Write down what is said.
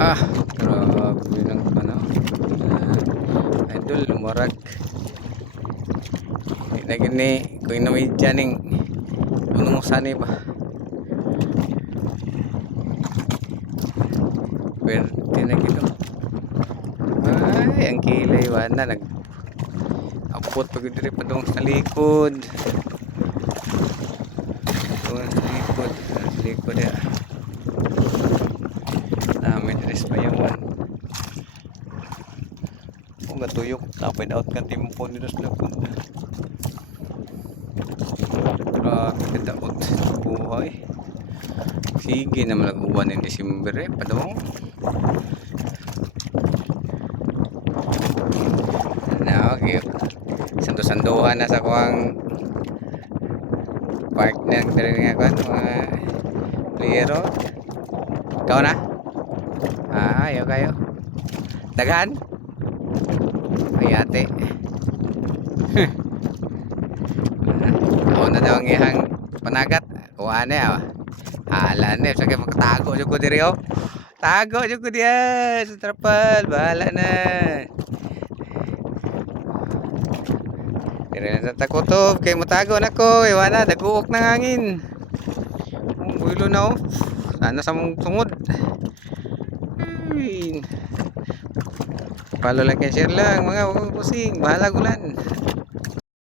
Ah, grabe lang ano. Ah, idol, lumarag. Di na gini, kung inawid dyan ng ano mo sani ba? Pwerte na gino. Ay, ang kilay, wala. Nag Apot pag diri pa doon sa likod. Doon sa likod. Sa likod ya. Namin dress pa yawan. Kung gatuyok, napay out kan timpo nito sa likod. Grabe ka daot sa buhay. Sige naman nag-uwan ng December eh. Padawang. Na, okay. Sando-sanduhan na sa kuwang park na dari nga kuwan mga playero. Ikaw na? Ah, ayaw kayo. Daghan? Ay ate. Ako na daw ang ihang panagat. Kuha na ah. Hala na. Kayo magtago dyan ko diri oh. Tago dyan ko diyan. Sa trapal. Bahala na. Dire na sa takutob. Kay mutago na ko. Iwana. Daguok ng hangin. Ang builo na oh. Sana sa mong tungod. Ay. Follow like and share lang mga pusing. Bahala gulan.